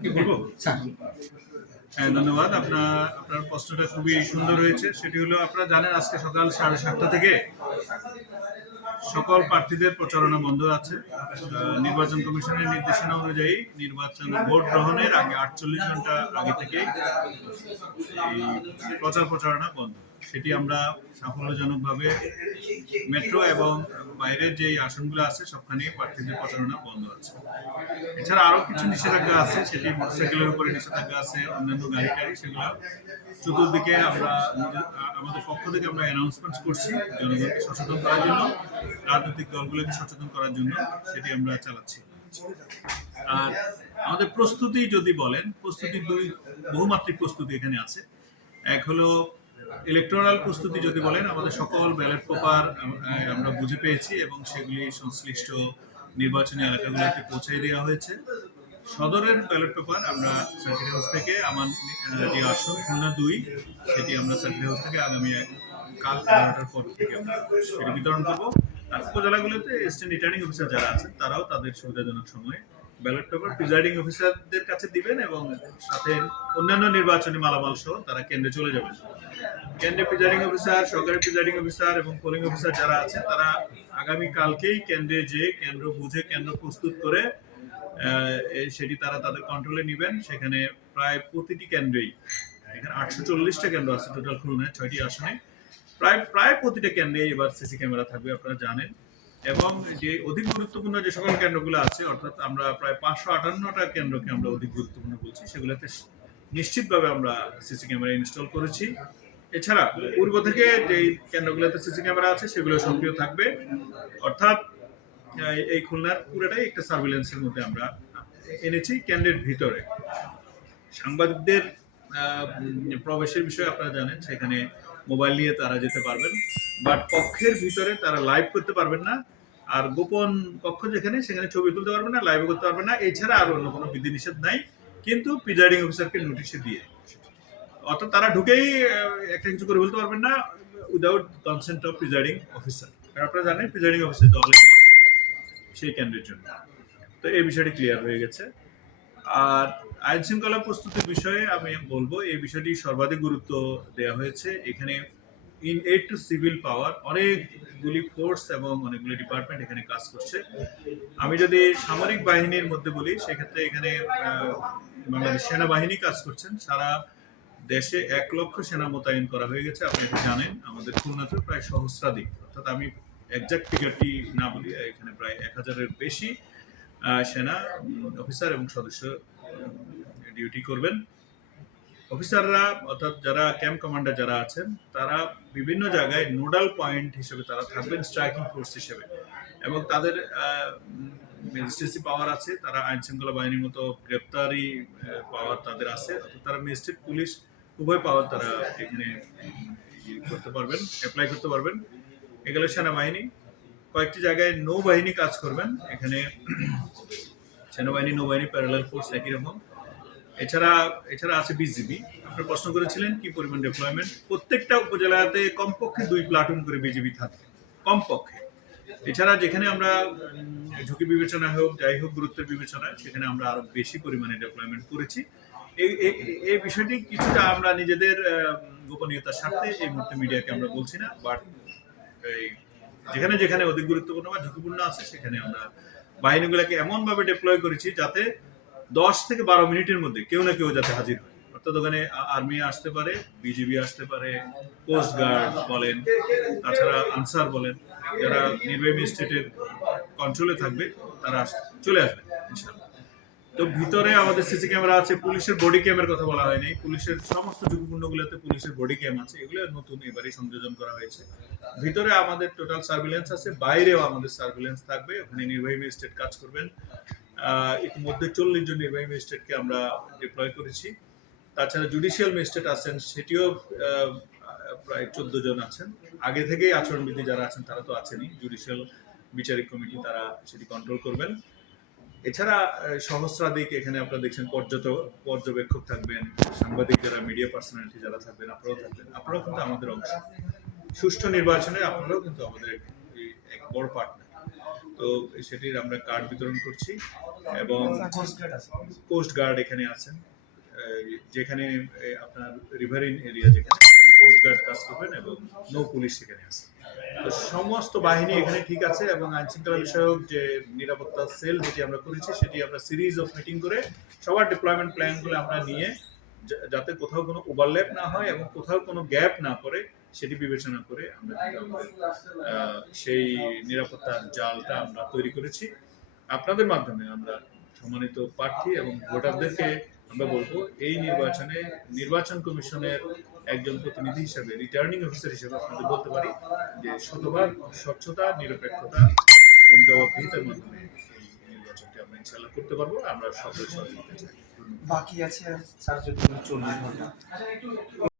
কি বলবো হ্যাঁ, ধন্যবাদ। আপনার প্রশ্নটা খুবই সুন্দর হয়েছে। সেটি হলো, আপনারা জানেন আজকে সকাল 7:30 থেকে সকল প্রার্থীদের প্রচারণা বন্ধ আছে। নির্বাচন কমিশনের নির্দেশনা অনুযায়ী নির্বাচন ভোট গ্রহণের আগে 48 ঘন্টা আগে থেকে এই প্রচারণা বন্ধ। সেটি আমরা সাফল্যজনকভাবে মেট্রো এবং বাইরের যে আসনগুলো আছে সবখানেই প্রার্থীদের প্রচারণা বন্ধ আছে। এছাড়া আরো কিছু নিষেধাজ্ঞা আছে, সেটি মোটরসাইকেলের উপরে নিষেধাজ্ঞা আছে, অন্যান্য গাড়ি টাড়ি সেগুলো চতুর্দিকে আমরা আমাদের পক্ষ থেকে আমরা অ্যানাউন্সমেন্ট করছি জনগণকে সচেতন করার জন্য, রাজনৈতিক দলগুলোকে সচেতন করার জন্য সেটি আমরা চালাচ্ছি। আর আমাদের প্রস্তুতি যদি বলেন, প্রস্তুতি বহুমাত্রিক প্রস্তুতি এখানে আছে। এক হলো ইলেকটোরাল প্রস্তুতি যদি বলেন, আমাদের সকল ব্যালট পেপার আমরা বুঝে পেয়েছি এবং সেগুলি সংশ্লিষ্ট নির্বাচনী এলাকাগুলোতে পৌঁছে দেওয়া হয়েছে। সদরের ব্যালট পেপার আমরা সার্কিট হাউস থেকে আমার যে আসন খুলনা 2 সেটি আমরা সার্কিট হাউস থেকে আগামী কাল 11টার পর থেকে আমরা সেটি বিতরণ করবো। আর উপজেলাগুলোতে অ্যাসিস্ট্যান্ট রিটার্নিং অফিসার যারা আছেন তারাও তাদের সুবিধাজনক সময়ে ব্যালট পেপার প্রিজাইডিং অফিসারদের কাছে দিবেন এবং সাথে অন্যান্য নির্বাচনী মালামাল সহ তারা কেন্দ্রে চলে যাবেন। কেন্দ্রে প্রিজাইডিং অফিসার, সরকারি প্রিজাইডিং অফিসার এবং পোলিং অফিসার যারা আছে তারা আগামী কালকেই কেন্দ্রে যে কেন্দ্র বুঝে কেন্দ্র প্রস্তুত করে সেটি তারা তাদের কন্ট্রোলে নেবেন। সেখানে প্রায় প্রতিটি কেন্দ্রেই, এখানে 840টা কেন্দ্র আছে টোটাল খুলনায় 6টি আসনে, প্রায় প্রতিটা কেন্দ্রে এবার সিসি ক্যামেরা থাকবে, আপনারা জানেন। এবং যে অধিক গুরুত্বপূর্ণ যে সকল কেন্দ্রগুলো আছে, অর্থাৎ আমরা প্রায় 558টা কেন্দ্রকে আমরা অধিক গুরুত্বপূর্ণ বলছি, সেগুলোতে নিশ্চিতভাবে আমরা সিসি ক্যামেরা ইনস্টল করেছি। এছাড়া পূর্ব থেকে যে কেন্দ্রগুলোতে সিসি ক্যামেরা আছে সেগুলো সক্রিয় থাকবে, অর্থাৎ এই খুলনার পুরোটাই একটা সার্ভিলেন্সের মধ্যে আমরা এনেছি। কেন্দ্রের ভিতরে সাংবাদিকদের প্রবেশের বিষয়ে আপনারা জানেন, সেখানে মোবাইল নিয়ে তারা যেতে পারবেন, বাট কক্ষের ভিতরে তারা লাইভ করতে পারবেন না। আর গোপন কক্ষ যেখানে, সেখানে ছবি তুলতে পারবেন না, লাইভ করতে পারবেন না। এছাড়া আর অন্য কোনো বিধিনিষেধ নাই, কিন্তু প্রিজাইডিং অফিসারকে নোটিশে দিয়ে, অর্থাৎ তারা ঢুকেই একটা কিছু করে বলতে পারবেন না without consent of presiding officer. আপনারা জানেন প্রিজাইডিং অফিসার দল সেই কেন্দ্রের জন্য। তো এই বিষয়টি ক্লিয়ার হয়ে গেছে। আর আইন শৃঙ্খলা প্রস্তুতির বিষয়ে আমি বলবো, এই বিষয়টি সর্বাধিক গুরুত্ব দেওয়া হয়েছে। এখানে ইন এইড টু সিভিল পাওয়ার অনেকগুলি ফোর্স এবং অনেকগুলি ডিপার্টমেন্ট এখানে কাজ করছে। আমি যদি সামরিক বাহিনীর মধ্যে বলি, সেক্ষেত্রে এখানে বাংলাদেশ সেনাবাহিনী কাজ করছেন। সারা দেশে 1 লক্ষ সেনা মোতায়েন করা হয়ে গেছে। আপনি জানেন আমাদের খুলনাতে প্রায় সহস্রাধিক, অর্থাৎ আমি একজাক্ট ফিগারটি না বলি, এখানে প্রায় 1000-এর বেশি সেনা অফিসার এবং সদস্য ডিউটি করবেন। অফিসাররা, অর্থাৎ যারা ক্যাম্প কমান্ডার যারা আছেন, তারা বিভিন্ন জায়গায় নোডাল পয়েন্ট হিসেবে তারা থাকবেন, স্ট্রাইকিং ফোর্স হিসেবে, এবং তাদের ম্যাজিস্ট্রেসি পাওয়ার আছে। তারা আইন শৃঙ্খলা বাহিনীর মতো গ্রেপ্তারি পাওয়ার তাদের আছে, তারা ম্যাজিস্ট্রেট পুলিশ উভয় পাওয়ার তারা এখানে করতে পারবেন, অ্যাপ্লাই করতে পারবেন। এগুলো সেনাবাহিনী। কয়েকটি জায়গায় নৌবাহিনী কাজ করবেন, এখানে সেনাবাহিনী নৌবাহিনী প্যারালাল ফোর্স একই রকম। এছাড়া আছে বিজিবি। আপনারা প্রশ্ন করেছিলেন কি পরিমাণ ডেপ্লয়মেন্ট। প্রত্যেকটা উপজেলাতে কমপক্ষে 2 প্লাটুন করে বিজিবি থাকে, কমপক্ষে। এছাড়া যেখানে আমরা ঝুঁকি বিবেচনা হোক, যাই হোক গুরুত্বের বিবেচনায়, সেখানে আমরা আরো বেশি পরিমাণে ডেপ্লয়মেন্ট করেছি। এই বিষয়টি কিছুটা আমরা নিজেদের গোপনীয়তার স্বার্থে এই মুহূর্তে মিডিয়াকে আমরা বলছি না, বাট যেখানে যেখানে অধিক গুরুত্বপূর্ণ বা ঝুঁকিপূর্ণ আছে সেখানে আমরা বাহিনীগুলোকে এমন ভাবে ডিপ্লয় করেছি যাতে 10 থেকে 12 মিনিটের মধ্যে কেউ না কেউ যাতে হাজির হয়। অর্থাৎ ওখানে আর্মি আসতে পারে, বিজিবি আসতে পারে, কোস্ট গার্ড বলেন, তাছাড়া আনসার বলেন, যারা নির্বাহী ম্যাজিস্ট্রেটের কন্ট্রোলে থাকবে তারা চলে আসবে ইনশাআল্লাহ। তো ভিতরে আমাদের সিসি ক্যামেরা আছে, পুলিশের বডি ক্যামের কথা বলা হয়নি। পুলিশের সমস্ত ঝুঁকিপূর্ণগুলোতে পুলিশের বডি ক্যাম আছে, এগুলো নতুন এবারে সংযোজন করা হয়েছে। ভিতরে আমাদের টোটাল সার্ভিলেন্স আছে, বাইরেও আমাদের সার্ভিলেন্স থাকবে। ওখানে নির্বাহী ম্যাজিস্ট্রেট কাজ করবেন। ইতিমধ্যে 40 জন নির্বাহী ম্যাজিস্ট্রেটকে আমরা ডিপ্লয় করেছি। তাছাড়া জুডিশিয়াল ম্যাজিস্ট্রেট আছেন, সেটিও প্রায় 14 জন আছেন। আগে থেকেই আচরণবিধি যারা আছেন তারা তো আছেনই, জুডিশিয়াল বিচারিক কমিটি তারা সেটি কন্ট্রোল করবেন। এছাড়া সহস্রাধিক এখানে আপনারা দেখছেন পর্যবেক্ষক থাকবেন, সাংবাদিক যারা, মিডিয়া পার্সোনালিটি যারা থাকবেন, আপনারাও থাকবেন। আপনারাও কিন্তু আমাদের অংশ। সুষ্ঠু নির্বাচনে আপনারাও কিন্তু আমাদের এক বড় পার্টনার। তো সেটির আমরা কার্ড বিতরণ করছি এবং কোস্ট গার্ড এখানে আছেন, যেখানে আপনার রিভারিন এরিয়া যেখানে কোস্ট গার্ড কাজ করবেন এবং নৌ পুলিশ সেখানে আছে। তো সমস্ত বাহিনী এখানে ঠিক আছে এবং আইন শৃঙ্খলা বিষয়ক যে নিরাপত্তা সেল যেটি আমরা করেছি সেটি আমরা সিরিজ অফ মিটিং করে সবার ডিপ্লয়মেন্ট প্ল্যানগুলো আমরা নিয়ে যাতে কোথাও কোনো ওভারল্যাপ না হয় এবং কোথাও কোনো গ্যাপ না পড়ে সেটি বিবেচনা করে আমরা সেই নিরাপত্তার জালটা আমরা তৈরি করেছি। আপনাদের মাধ্যমে আমরা সম্মানিত প্রার্থী এবং ভোটারদেরকে আমরা বলবো এই নির্বাচনে নির্বাচন কমিশনের একজন প্রতিনিধি হিসেবে, রিটার্নিং অফিসার হিসেবে আপনাদের বলতে পারি যে শতভাগ স্বচ্ছতা, নিরপেক্ষতা এবং জবাবদিহিতার মাধ্যমে এই নির্বাচনটি আমরা ইনশাআল্লাহ করতে পারবো। আমরা সকলের সহযোগিতা চাই। বাকি আছে 40 ঘন্টা।